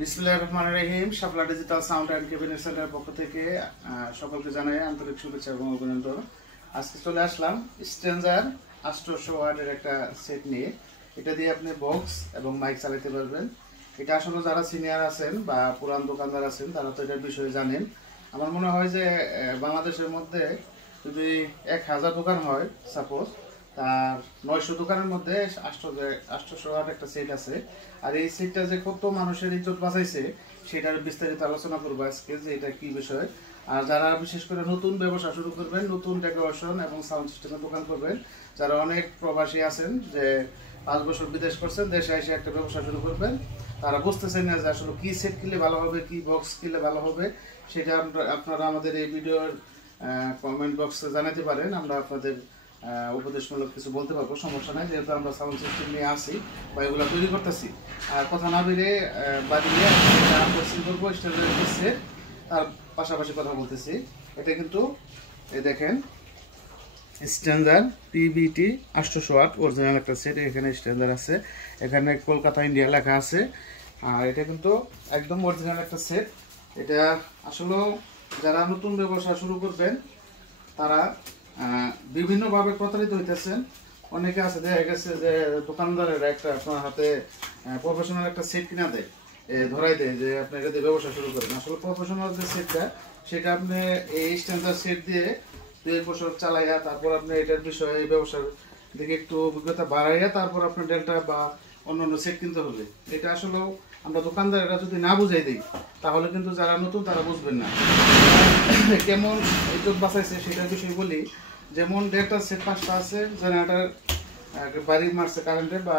বিসমিল্লাহির রহমানির রহিম। শাপলা digital sound and cabinet সেন্টারের পক্ষ থেকে সকলকে জানাই আন্তরিক শুভেচ্ছা এবং অভিনন্দন। আজকে চলে আসলাম স্ট্রেঞ্জার 800 ওয়াটের একটা সেট নিয়ে। এটা দিয়ে আপনি বক্স এবং মাইক চালাতে পারবেন। এটা আসলে যারা সিনিয়র আছেন বা পুরান দোকানদার আছেন তারা তো এটার বিষয়ে জানেন। আমার মনে হয় যে বাংলাদেশের মধ্যে যদি 1000 দোকান হয় সাপোজ, আর 900 দোকানের মধ্যে 800 ওয়াট একটা সেট আছে। আর এই সেটটা যে কত মানুষের ইজ্জত বাঁচাইছে সেটার বিস্তারিত আলোচনা করবো আজকে, যে এটা কি বিষয়। আর যারা বিশেষ করে নতুন ব্যবসা শুরু করবেন, নতুন ডেকোরেশন এবং সাউন্ড সিস্টেমের দোকান করবেন, যারা অনেক প্রবাসী আছেন যে 5 বছর বিদেশ করছেন, দেশে এসে একটা ব্যবসা শুরু করবেন, তারা বুঝতেছেন না যে আসলে কি সেট কিনলে ভালো হবে, কি বক্স কিনলে ভালো হবে। সেটা আপনারা আমাদের এই ভিডিওর কমেন্ট বক্সে জানাতে পারেন। আমরা আপনাদের উপদেশমূলক কিছু বলতে পারবো, সমস্যা নাই, যেহেতু আমরা সাউন্ড সিস্টেম নিয়ে আসি বা এগুলো তৈরি করতেছি। আর কথা না বেরিয়ে বাড়িয়ে করবো স্ট্যান্ডার্ড, তার পাশাপাশি কথা বলতেছি। এটা কিন্তু দেখেন স্ট্যান্ডার্ড পিবিটি 800 ওয়াট অরিজিনাল একটা সেট। এখানে স্ট্যান্ডার্ড আছে, এখানে কলকাতা ইন্ডিয়া লেখা আছে। আর এটা কিন্তু একদম অরিজিনাল একটা সেট। এটা আসলে যারা নতুন ব্যবসা শুরু করবেন তারা বিভিন্নভাবে প্রতারিত হইতেছেন। অনেকে আছে দেখা গেছে যে দোকানদারেরা একটা আপনার হাতে প্রফেশনাল একটা সেট কিনা দেয়, ধরাই দেয় যে আপনি এটা দিয়ে ব্যবসা শুরু করেন। আসলে প্রফেশনাল যে সেটটা সেটা আপনি এই স্ট্যান্ডার্ড সেট দিয়ে 2 বছর চালাইয়া তারপর আপনি এটার বিষয়ে এই ব্যবসার দিকে একটু অভিজ্ঞতা বাড়াইয়া তারপর আপনার ডেল্টা বা অন্যান্য সেট কিনতে হবে। এটা আসলেও আমরা দোকানদারেরা যদি না বুঝাই দিই তাহলে কিন্তু যারা নতুন তারা বুঝবেন না। কেমন ইজ্জত বাঁচাইছে সেটার বিষয়ে বলি। যেমন ডেল্টা সেট 5টা আছে, জেনারেটার বাড়ি মারছে কারেন্টে বা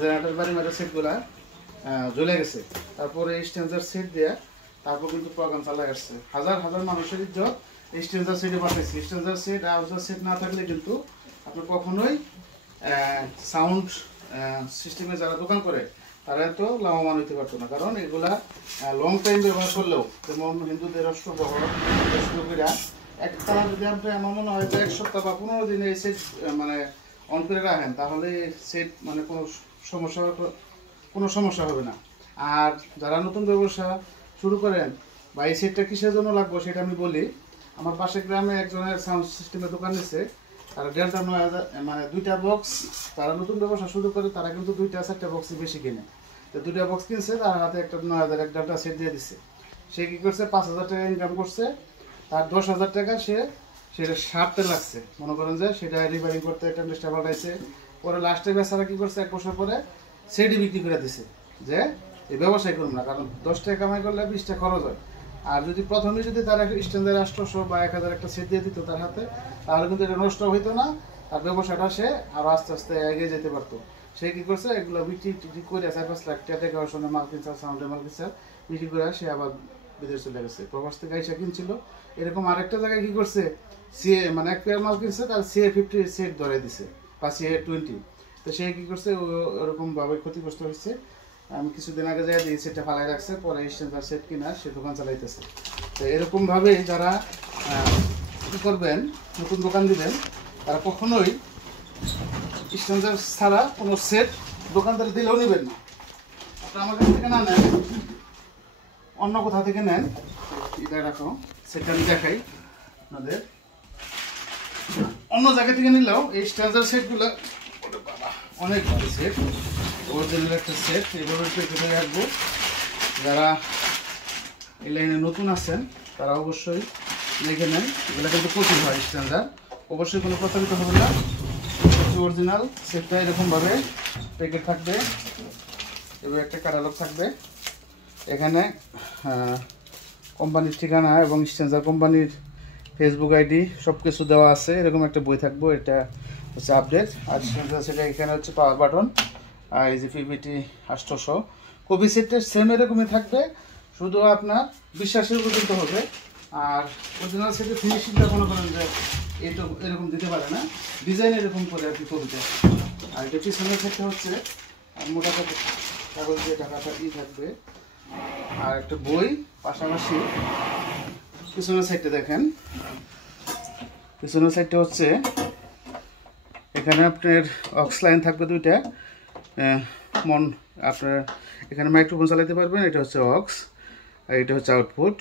জেনারেটার বাড়ি মারা সেটগুলা জ্বলে গেছে, তারপরে স্ট্যান্ডার সেট দিয়ে তারপর কিন্তু প্রোগ্রাম চালাই আসছে। হাজার হাজার মানুষের ইজ্জত স্ট্যান্ডার সেটে বাঁচাইছে। স্ট্যান্ডার সেট আউটডোর সেট না থাকলে কিন্তু আপনি কখনোই সাউন্ড সিস্টেমে যারা দোকান করে তারা এত লাভবান হইতে পারতো না। কারণ এগুলা লং টাইম ব্যবহার করলেও, যেমন হিন্দুদের অষ্টপ্রহর একটা যদি আপনি আমার মনে হয় যে 1 সপ্তাহ বা 15 দিনে এই সেট মানে অন করে রাখেন তাহলে সেট মানে কোনো সমস্যা হবে না। আর যারা নতুন ব্যবসা শুরু করেন বা এই সেটটা কিসের জন্য লাগবে সেটা আমি বলি। আমার পাশের গ্রামে একজনের সাউন্ড সিস্টেমের দোকান নিচ্ছে, তারা ডেল্টা 9000 মানে 2টা বক্স, তারা নতুন ব্যবসা শুরু করে তারা কিন্তু 2টা-4টা বক্সই বেশি কিনে। তো 2টা বক্স কিনছে, তার হাতে একটা 9000 এক ডেল্টা সেট দিয়ে দিচ্ছে। সে কী করছে, 5000 টাকা ইনকাম করছে, তার 10,000 টাকা সেটা সারতে লাগছে। মনে করেন যে সেটা রিপেয়ারিং করতে একটা চেষ্টা পাঠাইছে, পরে লাস্টে বেচারা কী করছে, 1 বছর পরে সেটই বিক্রি করে দিছে যে এই ব্যবসায় করুন না, কারণ 10 টাকা কামাই করলে 20 টাকা খরচ হয়। আর যদি প্রথমে যদি তার স্ট্যান্ডার্ড 800 বা 1000 একটা সেট দিয়ে দিত তার হাতে, তাহলে কিন্তু এটা নষ্ট হইতো না, আর ব্যবসাটা সে আরও আস্তে আস্তে এগিয়ে যেতে পারতো। সে কী করছে, এগুলো বিক্রি করে 4-5 লাখ টাকা সঙ্গে মাল কিনছে, সাউন্ডের মাল কিনছে, বিক্রি করে সে আবার বিদেশ চলে গেছে। প্রবাস থেকে এসে কিনছিল। এরকম আরেকটা জায়গায় কী করছে, সিএ মানে 1 পেয়ার মাল কিনছে, তার CA50 সেট ধরে দিছে বা CA20। তো সে কী করছে, ওরকমভাবে ক্ষতিগ্রস্ত হয়েছে। আমি কিছুদিন আগে যাই এই সেটটা ফালাই রাখছে, পরে স্ট্যান্ডার্ড সেট কিনা সে দোকান চালাইতেছে। তো এরকমভাবে যারা কী করবেন, নতুন দোকান দিবেন, তারা কখনোই স্ট্যান্ডার্ড ছাড়া কোনো সেট দোকানদার দিলেও নেবেন না। আপনারা আমার কাছ থেকে না নেন, অন্য কোথা থেকে নেন। এটা রাখো, সেটা আমি দেখাই আপনাদের। অন্য জায়গা থেকে নিলেও এই স্ট্যান্ডার্ড সেটগুলো অনেক ভালো সেট, অরিজিনাল একটা সেট। এইভাবে পেতে রাখবো। যারা এই লাইনে নতুন আছেন তারা অবশ্যই লিখে নেন, এগুলো কিন্তু প্রচুর হয় স্ট্যান্ডার্ড, অবশ্যই কোনো প্রতারিত হবে না। অরিজিনাল সেটটা এরকমভাবে প্যাকেট থাকবে, এবার একটা ক্যাটালগ থাকবে, এখানে কোম্পানির ঠিকানা এবং স্ট্যান্ডার্ড কোম্পানির ফেসবুক আইডি সব কিছু দেওয়া আছে। এরকম একটা বই থাকবো, এটা হচ্ছে আপডেট। আর সেটা এখানে হচ্ছে পাওয়ার বাটন, আর এই যে পিবিটি 800 কপি সেটটা সেম এরকমই থাকবে, শুধু আপনার বিশ্বাসের উপর দিতে হবে। আর অরিজিনাল সেটের ফিনিশিংটা মনে করেন যে এইটা এরকম দিতে পারে না, ডিজাইন এরকম করে আর কি কবিতা। আর এটা পিছনের সেটটা হচ্ছে মোটা কাগজ দিয়ে টাকাটা থাকবে, আর একটা বই পাশাপাশি। পিছনের সাইডটা দেখেন, পিছনের সাইডটা হচ্ছে এখানে আপনার অক্স লাইন থাকবে 2টা, আপনার এখানে মাইক্রোফোন চালাতে পারবেন, এটা হচ্ছে অক্স আর এটা হচ্ছে আউটপুট।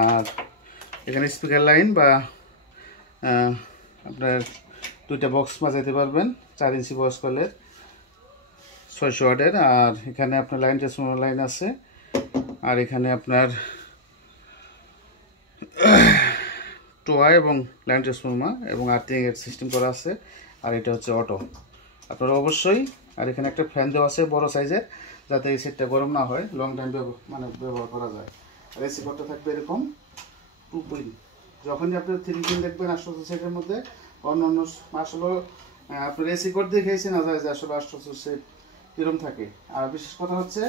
আর এখানে স্পিকার লাইন বা আপনার দুইটা বক্স বাজাইতে পারবেন, 4 ইঞ্চি বক্স কলের 600 ওয়াটের। আর এখানে আপনার লাইন ট্রান্সফরমার লাইন আছে, আর এখানে আপনার টোয়া এবং লাইন ট্রান্সফরমার এবং আর্থিং এর সিস্টেম করা আছে। আর এটা হচ্ছে অটো আপনারা অবশ্যই। আর এখানে একটা ফ্যান দেওয়া আছে বড় সাইজের, যাতে এই সেটটা গরম না হয়, লং টাইম ব্যবহার করা যায়। আর এসি কোডটা থাকবে এরকম 2 পিন। যখনই আপনি 3 পিন দেখবেন আষ্টশো সেটের মধ্যে, অন্য আসলে আপনার এসি কোড দেখেছি না যায় যে আসলে আষ্টশো সেট কিরম থাকে। আর বিশেষ কথা হচ্ছে,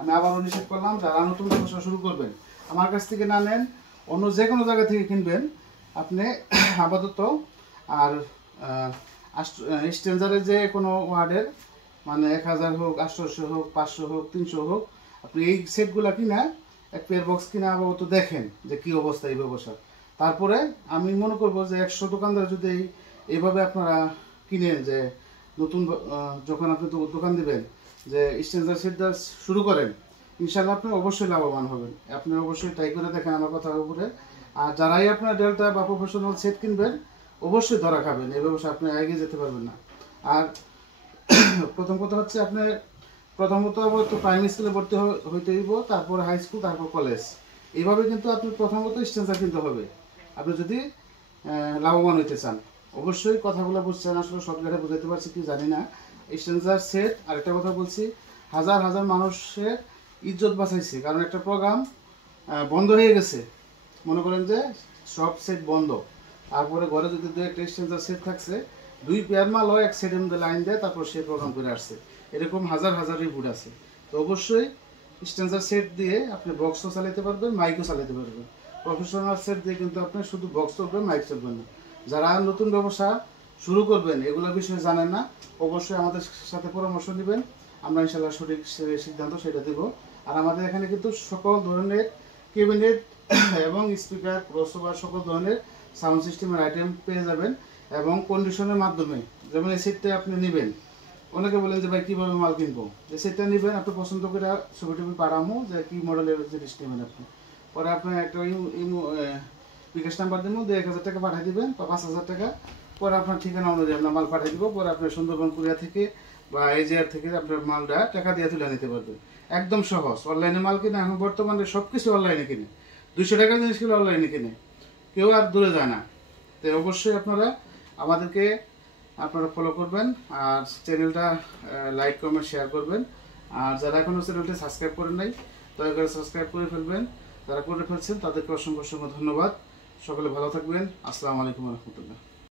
আমি আবারও নিষেধ করলাম, যারা নতুন ব্যবসা শুরু করবেন আমার কাছ থেকে না নেন, অন্য যে কোনো জায়গা থেকে কিনবেন আপনি আপাতত। আর স্ট্রেঞ্জারের যে কোনো ওয়ার্ডের মানে 1000 হোক, 800 হোক, 500 হোক, 300 হোক, আপনি এই সেটগুলো কিনা এক পেয়ার বক্স কিনা আপাতত দেখেন যে কী অবস্থা এই ব্যবসা। তারপরে আমি মনে করবো যে 100 দোকানদার যদি এইভাবে আপনারা কিনেন, যে নতুন যখন আপনি দোকান দিবেন যে স্ট্রেঞ্জার সেট শুরু করেন, ইনশাল্লাহ আপনি অবশ্যই লাভবান হবেন। আপনি অবশ্যই ট্রাই করে দেখেন আমার কথার উপরে। আর যারাই আপনার ডেল্টা বা প্রফেশনাল সেট কিনবেন অবশ্যই ধরা খাবেন, এই ব্যবসা আপনি এগিয়ে যেতে পারবেন না। আর প্রথম কথা হচ্ছে, আপনার প্রথমত আবার তো প্রাইমারি স্কুলে ভর্তি হইতে হইব, তারপর হাই স্কুল, তারপর কলেজ। এইভাবে কিন্তু আপনি প্রথমত স্ট্রেঞ্জার কিনতে হবে আপনি যদি লাভবান হইতে চান। অবশ্যই কথাগুলো বুঝছেন, আসলে সব জায়গায় বুঝাইতে পারছি কি জানি না। স্ট্রেঞ্জার সেট আরেকটা কথা বলছি, হাজার হাজার মানুষের ইজ্জত বাঁচাইছে, কারণ একটা প্রোগ্রাম বন্ধ হয়ে গেছে, মনে করেন যে সব সেট বন্ধ, তারপরে ঘরে যদি 2-1 স্ট্রেঞ্জার সেট থাকছে, 2 পেয়ার মাল হয়, এক সেটের মধ্যে লাইন দেয়, তারপর সে প্রোগ্রাম করে আসছে। এরকম হাজার হাজার রিপোর্ট আছে। তো অবশ্যই স্ট্রেঞ্জার সেট দিয়ে আপনি বক্সও চালাতে পারবেন, মাইকও চালাতে পারবেন। প্রফেশনাল সেট দিয়ে কিন্তু আপনি শুধু বক্স চলবেন, মাইক চলবেন না। যারা নতুন ব্যবসা শুরু করবেন, এগুলো বিষয়ে জানেন না, অবশ্যই আমাদের সাথে পরামর্শ নেবেন, আমরা ইনশাল্লাহ সঠিক সিদ্ধান্ত সেটা দেব। আর আমাদের এখানে কিন্তু সকল ধরনের ক্যাবিনেট এবং স্পিকার, ক্রসওভার, সকল ধরনের সাউন্ড সিস্টেমের আইটেম পেয়ে যাবেন, এবং কন্ডিশনের মাধ্যমে। যেমন এই সেটটা আপনি নেবেন, অনেকে বলেন যে ভাই কীভাবে মাল কিনবো, যে সেটটা নেবেন আপনি পছন্দ করে ছবি টবি পাঠামো যে কী মডেলের জিনিস নেবেন আপনি, পরে আপনি একটা বিকাশ নাম্বার দেবো, 1000 টাকা পাঠিয়ে দেবেন বা 5000 টাকা, পরে আপনার ঠিকানা অনুযায়ী আপনার মাল পাঠিয়ে দিব। পরে আপনার সুন্দরবন কুরিয়া থেকে বা এজিআর থেকে আপনার মালটা টাকা দিয়ে তুলে নিতে পারবেন। একদম সহজ। অনলাইনে মাল কিনে এখন বর্তমানে সব কিছু অনলাইনে কিনে, 200 টাকার জিনিসগুলো অনলাইনে কিনে, কেউ আর দূরে যায় না। তো অবশ্যই আপনারা আমাদেরকে ফলো করবেন, আর চ্যানেলটা লাইক, কমেন্ট, শেয়ার করবেন। আর যারা এখনও চ্যানেলটি সাবস্ক্রাইব করেন নাই, দয়া করে সাবস্ক্রাইব করে ফেলবেন। যারা করে ফেলছেন তাদেরকে অসংখ্য অসংখ্য ধন্যবাদ। সকলে ভালো থাকবেন। আসসালামু আলাইকুম রহমতুল্লাহ।